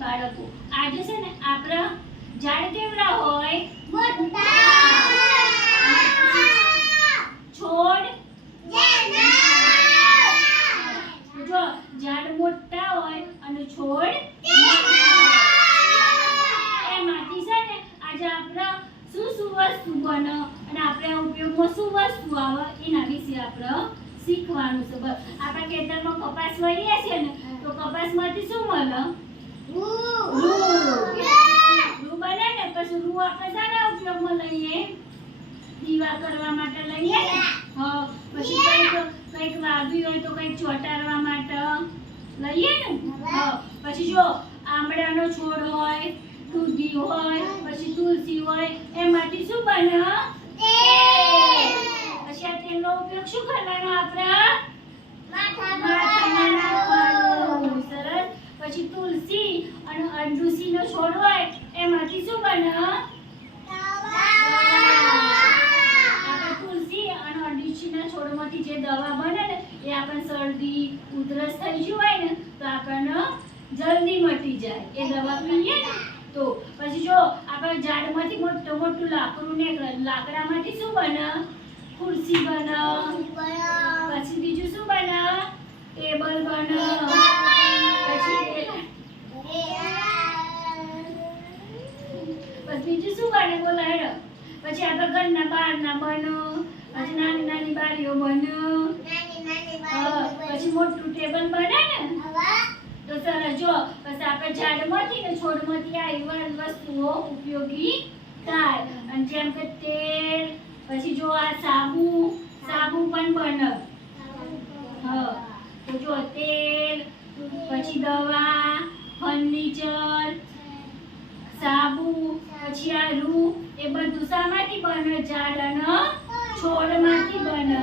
બાળકો. આજે છે ને આપણા ઝાડ કેવડા હોય? એમાંથી છે ને આજે આપણે શું શું વસ્તુ બને અને આપણે ઉપયોગમાં શું વસ્તુ આવે એના વિશે આપણે શીખવાનું છે. આપણા ખેતરમાં કપાસ વાવીએ છીએ ને, તો કપાસમાંથી શું મળે? રૂ બને ને પછી રૂ આપણે શાના ઉપયોગમાં લઈએ દીવા કરવા માટે લઈએ પછી કંઈક કંઈક વાવ્યું હોય તો કંઈક ચોટાડવા માટે લઈએ ને. હા પછી જો આંબળાનો છોડ હોય દૂધી હોય પછી તુલસી હોય એમાંથી શું બને પછી આ તેલનો ઉપયોગ શું કરવાનો આપણે માથામાં નાખવાનું. સરસ પછી તુલસી અને અરડુસીનો છોડ હોય એમાંથી શું બને આપણે તુલસી અને અરડુસીના છોડમાંથી જે દવા બને ને એ આપણે શરદી ઉધરસ થઈ ગયું હોય ને તો આપણને જલ્દી મટી જાય. એ દવા પીએ ને તો પછી જો આપણે ઝાડમાંથી મોટું મોટું લાકડું ને લાકડામાંથી શું બને? ખુરશી બને. પછી બીજું શું બને ટેબલ બને પછી બસ બીજું શું બને બોલો હેડો પછી આપણે ઘરના બહારના બનો પછી નાની નાની બારીઓ બને. પછી મોટું ટેબલ બને ને? તો સરસ જો પછી આપણે ઝાડમાંથી ને છોડમાંથી આવી વસ્તુઓ ઉપયોગી થાય. અને જેમ કે તેલ પછી જો આ સાબુ સાબુ પણ બને. હા તો જો તેલ પછી દવા ફર્નિચર સાબુ પછી એ બધું શામાંથી બને ઝાડ છોડમાંથી બને.